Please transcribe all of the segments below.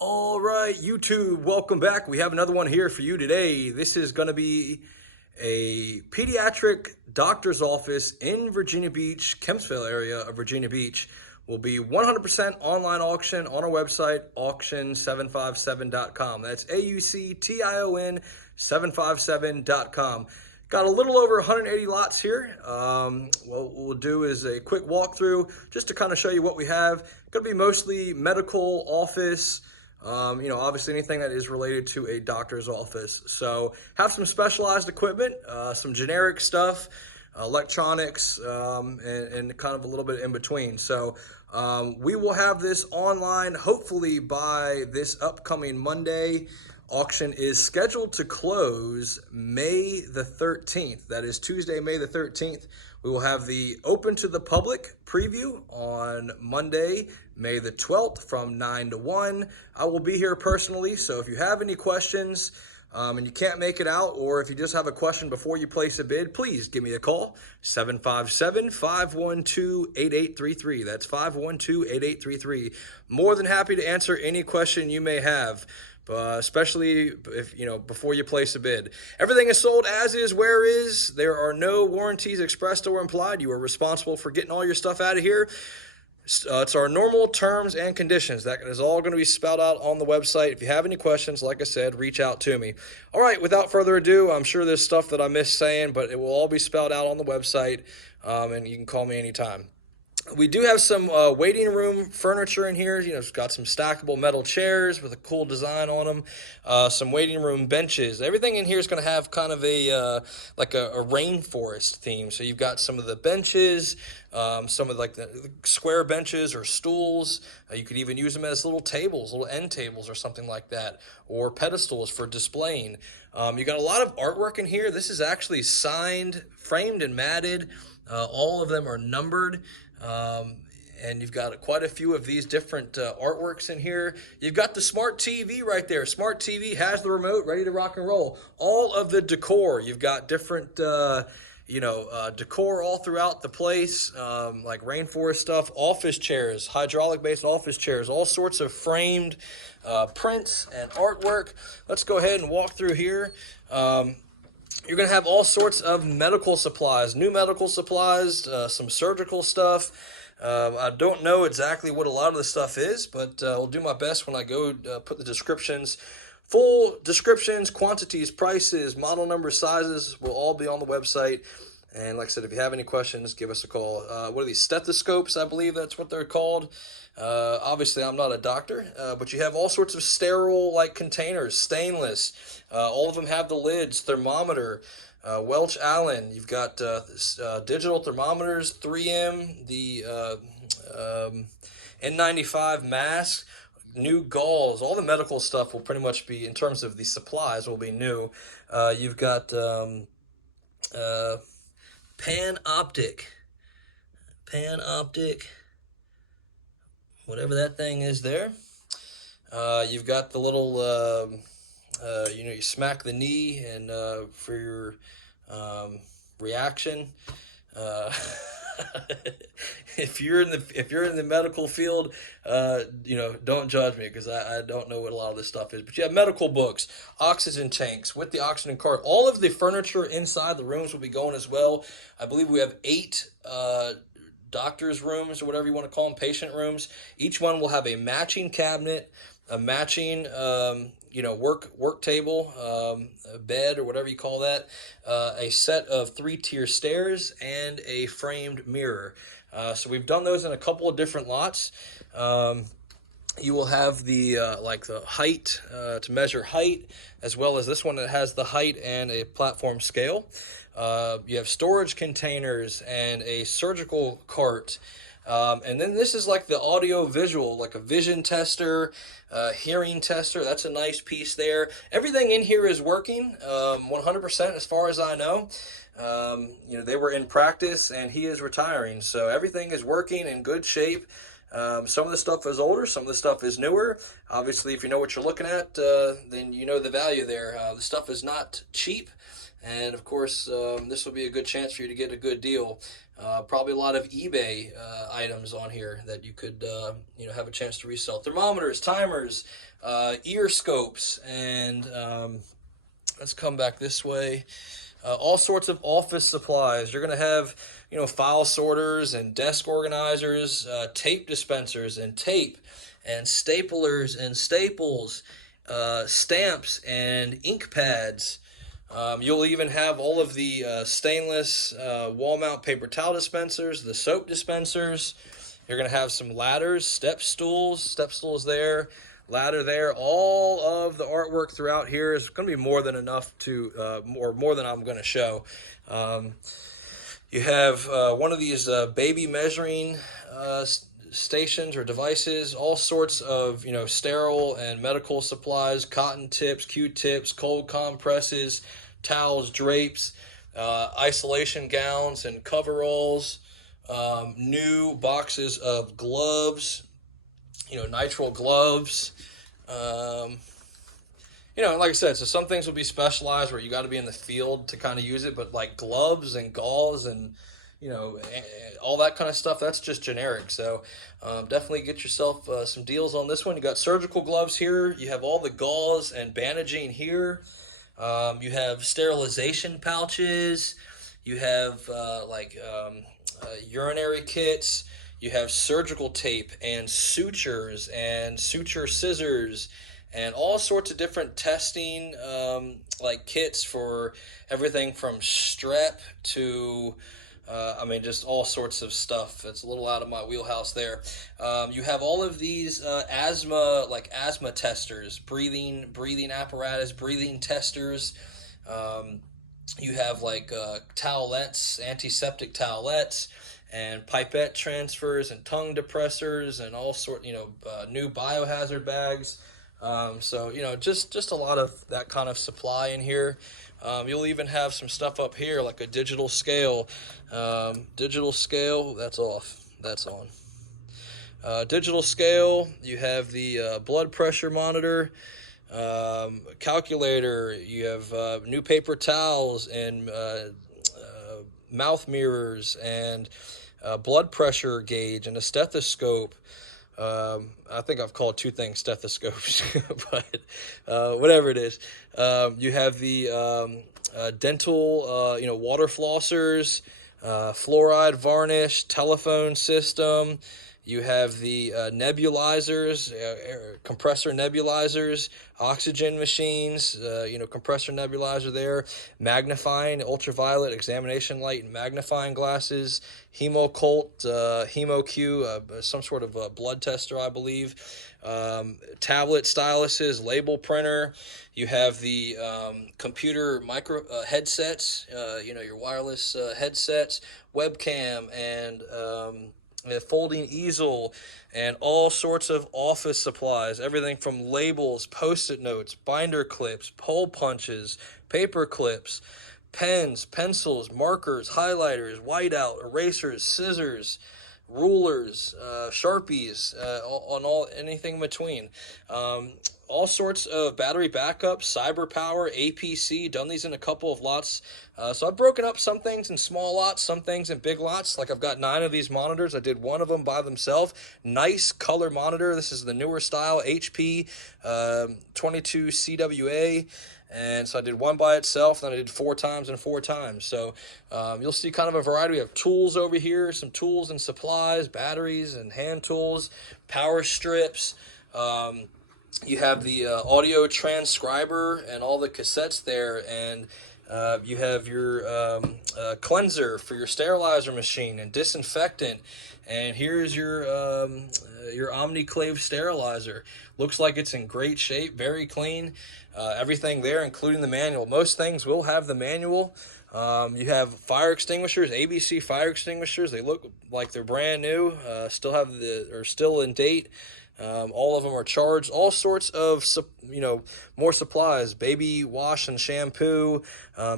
All right, YouTube, welcome back. We have another one here for you today. This is going to be a pediatric doctor's office in Virginia Beach, Kempsville area of Virginia Beach. Will be 100% online auction on our website, auction757.com. That's AUCTION 757.com. Got a little over 180 lots here. What we'll do is a quick walkthrough just to kind of show you what we have. Going to be mostly medical office, obviously anything that is related to a doctor's office. So have some specialized equipment, some generic stuff, electronics, and kind of a little bit in between. So we will have this online hopefully by this upcoming Monday. Auction is scheduled to close May the 13th. That is Tuesday, May the 13th. We will have the open to the public preview on Monday, May the 12th from 9 to 1. I will be here personally, so if you have any questions and you can't make it out, or if you just have a question before you place a bid, please give me a call, 757-512-8833. That's 512-8833. More than happy to answer any question you may have. Especially if, before you place a bid. Everything is sold as is, where is. There are no warranties expressed or implied. You are responsible for getting all your stuff out of here. It's our normal terms and conditions. That is all going to be spelled out on the website. If you have any questions, like I said, reach out to me. All right, without further ado, I'm sure there's stuff that I missed saying, but it will all be spelled out on the website, and you can call me anytime. We do have some waiting room furniture in here. It's got some stackable metal chairs with a cool design on them. Some waiting room benches. Everything in here is going to have kind of a rainforest theme. So you've got some of the benches, some of the square benches or stools. You could even use them as little tables, little end tables or something like that, or pedestals for displaying. You got a lot of artwork in here. This is actually signed, framed, and matted. All of them are numbered. And you've got quite a few of these different artworks in here. You've got the smart TV right there. Smart TV has the remote ready to rock and roll. All of the decor. You've got different, decor all throughout the place, like rainforest stuff, office chairs, hydraulic-based office chairs, all sorts of framed prints and artwork. Let's go ahead and walk through here. You're going to have all sorts of medical supplies, new medical supplies, some surgical stuff. I don't know exactly what a lot of the stuff is, but I'll do my best when I go put the descriptions. Full descriptions, quantities, prices, model numbers, sizes will all be on the website. And like I said, if you have any questions, give us a call. What are these, stethoscopes? I believe that's what they're called. Obviously, I'm not a doctor, but you have all sorts of sterile containers, stainless. All of them have the lids, thermometer, Welch Allen. You've got digital thermometers, 3M, the N95 mask, new gauze. All the medical stuff will pretty much be, in terms of the supplies, will be new. You've got Panoptic, whatever that thing is there. You've got the little, you smack the knee and for your reaction. If you're in the medical field, don't judge me because I don't know what a lot of this stuff is. But you have medical books, oxygen tanks with the oxygen cart. All of the furniture inside the rooms will be going as well. I believe we have 8 doctor's rooms, or whatever you want to call them, patient rooms. Each one will have a matching cabinet, a matching work table, a bed, or whatever you call that, a set of 3-tier stairs, and a framed mirror. So we've done those in a couple of different lots. You will have the the height to measure height, as well as this one that has the height and a platform scale. You have storage containers and a surgical cart. And then this is like the audio visual, like a vision tester, hearing tester. That's a nice piece there. Everything in here is working 100% as far as I know. They were in practice and he is retiring. So everything is working in good shape. Some of the stuff is older, some of the stuff is newer. Obviously, if you know what you're looking at, then you know the value there. The stuff is not cheap. And of course, this will be a good chance for you to get a good deal. Probably a lot of eBay items on here that you could have a chance to resell. Thermometers, timers, ear scopes, and let's come back this way. All sorts of office supplies. You're going to have, file sorters and desk organizers, tape dispensers and tape, and staplers and staples, stamps and ink pads. You'll even have all of the stainless wall mount paper towel dispensers, the soap dispensers. You're going to have some ladders, step stools there, ladder there. All of the artwork throughout here is going to be more than enough to, or more than I'm going to show. You have one of these baby measuring stations or devices, all sorts of sterile and medical supplies, cotton tips, Q-tips, cold compresses, towels, drapes, isolation gowns and coveralls, new boxes of gloves, nitrile gloves. Like I said, so some things will be specialized where you got to be in the field to kind of use it, but like gloves and gauze and all that kind of stuff, that's just generic. So definitely get yourself some deals on this one. You got surgical gloves here. You have all the gauze and bandaging here. You have sterilization pouches. You have urinary kits. You have surgical tape and sutures and suture scissors and all sorts of different testing kits for everything from strep to just all sorts of stuff. It's a little out of my wheelhouse there. You have all of these asthma testers, breathing apparatus, breathing testers. You have towelettes, antiseptic towelettes, and pipette transfers and tongue depressors and all sort, new biohazard bags. Just a lot of that kind of supply in here. You'll even have some stuff up here like a digital scale. Digital scale, that's off. That's on. Digital scale, you have the blood pressure monitor, calculator, you have new paper towels and mouth mirrors and blood pressure gauge and a stethoscope. I think I've called two things stethoscopes, but whatever it is. You have the dental, water flossers, fluoride varnish, telephone system. You have the nebulizers, compressor nebulizers, oxygen machines, compressor nebulizer there, magnifying, ultraviolet examination light and magnifying glasses, Hemocolt, HemoQ, some sort of blood tester, I believe, tablet styluses, label printer. You have the computer micro headsets, your wireless headsets, webcam, and a folding easel, and all sorts of office supplies, everything from labels, post-it notes, binder clips, hole punches, paper clips, pens, pencils, markers, highlighters, whiteout, erasers, scissors, rulers, Sharpies, anything in between. All sorts of battery backup, cyber power, APC, done these in a couple of lots. So I've broken up some things in small lots, some things in big lots. Like I've got 9 of these monitors. I did one of them by themselves. Nice color monitor. This is the newer style, HP 22 CWA. And so I did one by itself, then I did 4 times and 4 times. So you'll see kind of a variety. We have tools over here, some tools and supplies, batteries and hand tools, power strips. You have the audio transcriber and all the cassettes there, and you have your cleanser for your sterilizer machine and disinfectant. And here's your Omniclave sterilizer. Looks like it's in great shape, very clean. Everything there, including the manual. Most things will have the manual. You have fire extinguishers, ABC fire extinguishers. They look like they're brand new. Still in date. All of them are charged. All sorts of more supplies, baby wash and shampoo,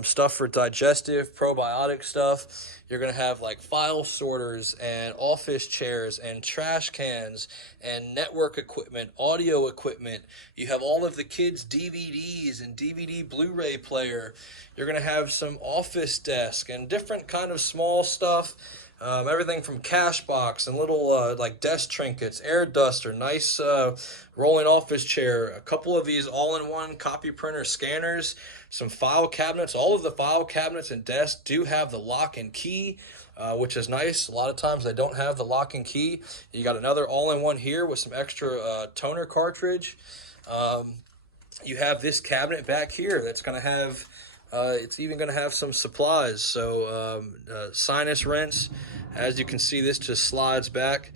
stuff for digestive, probiotic stuff. You're going to have like file sorters and office chairs and trash cans and network equipment, audio equipment. You have all of the kids' DVDs and DVD Blu-ray player. You're going to have some office desk and different kind of small stuff. Everything from cash box and little like desk trinkets, air duster, nice rolling office chair, a couple of these all-in-one copy printer scanners, some file cabinets. All of the file cabinets and desks do have the lock and key, which is nice. A lot of times they don't have the lock and key. You got another all-in-one here with some extra toner cartridge. You have this cabinet back here that's going to have it's even going to have some supplies. So sinus rinse, as you can see, this just slides back.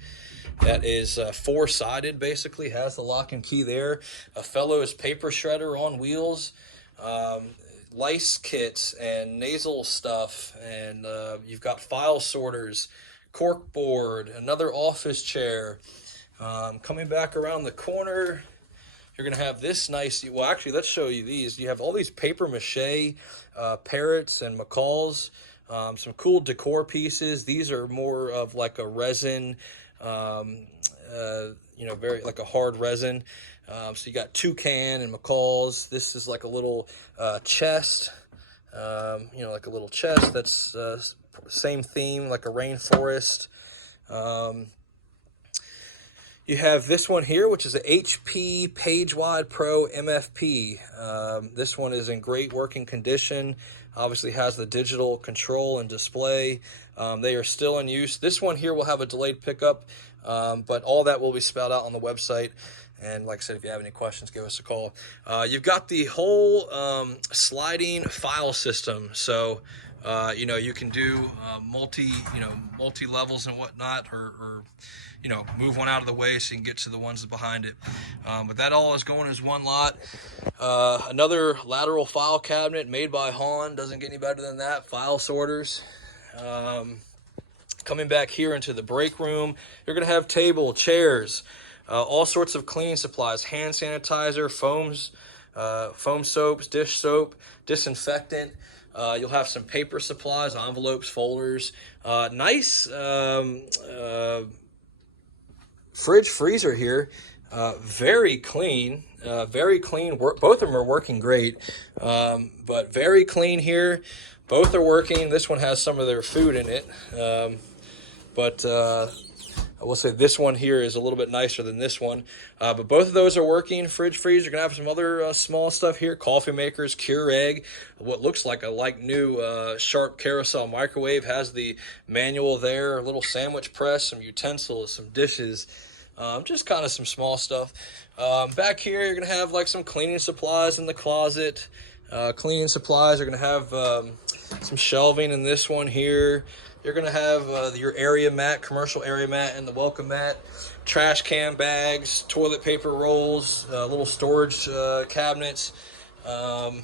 That is four-sided, basically, has the lock and key there. A Fellows paper shredder on wheels, lice kits and nasal stuff, and you've got file sorters, cork board, another office chair. Coming back around the corner, you're going to have this nice, well, actually, let's show you these. You have all these paper mache parrots and macaws, some cool decor pieces. These are more of like a resin, very like a hard resin. So you got toucan and macaws. This is like a little chest, like a little chest that's same theme, like a rainforest. You have this one here, which is a HP PageWide Pro MFP. This one is in great working condition. Obviously has the digital control and display. They are still in use. This one here will have a delayed pickup, but all that will be spelled out on the website. And like I said, if you have any questions, give us a call. You've got the whole sliding file system. So, you can do multi levels and whatnot, or move one out of the way so you can get to the ones behind it. But that all is going as one lot. Another lateral file cabinet made by Hahn. Doesn't get any better than that. File sorters. Coming back here into the break room, you're going to have table, chairs, all sorts of cleaning supplies, hand sanitizer, foam soaps, dish soap, disinfectant. You'll have some paper supplies, envelopes, folders. Nice fridge freezer here. Very clean. Both of them are working great, but very clean here. Both are working. This one has some of their food in it, but I will say this one here is a little bit nicer than this one. But both of those are working. Fridge freezer. You're going to have some other small stuff here. Coffee makers, Keurig. What looks like a new Sharp carousel microwave. Has the manual there. A little sandwich press, some utensils, some dishes. Just kind of some small stuff. Back here, you're going to have like some cleaning supplies in the closet. Cleaning supplies. You're going to have some shelving in this one here. You're going to have your area mat, commercial area mat, and the welcome mat. Trash can bags, toilet paper rolls, little storage cabinets. What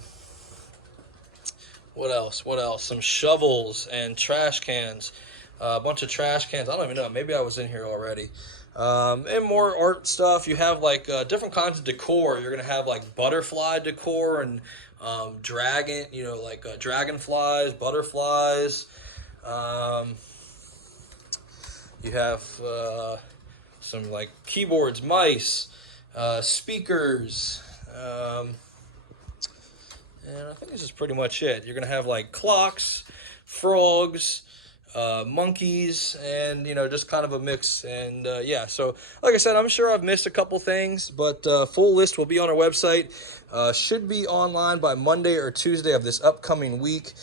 else? Some shovels and trash cans. A bunch of trash cans. I don't even know. Maybe I was in here already. And more art stuff. You have like different kinds of decor. You're going to have like butterfly decor and dragon, like dragonflies, butterflies. You have some like keyboards, mice, speakers, and I think this is pretty much it. You're going to have like clocks, frogs, monkeys, and just kind of a mix. And yeah, so like I said, I'm sure I've missed a couple things, but full list will be on our website. Should be online by Monday or Tuesday of this upcoming week.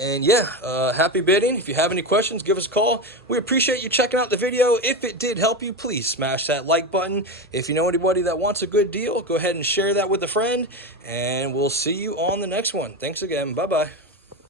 And yeah, happy bidding. If you have any questions, give us a call. We appreciate you checking out the video. If it did help you, please smash that like button. If you know anybody that wants a good deal, go ahead and share that with a friend. And we'll see you on the next one. Thanks again. Bye-bye.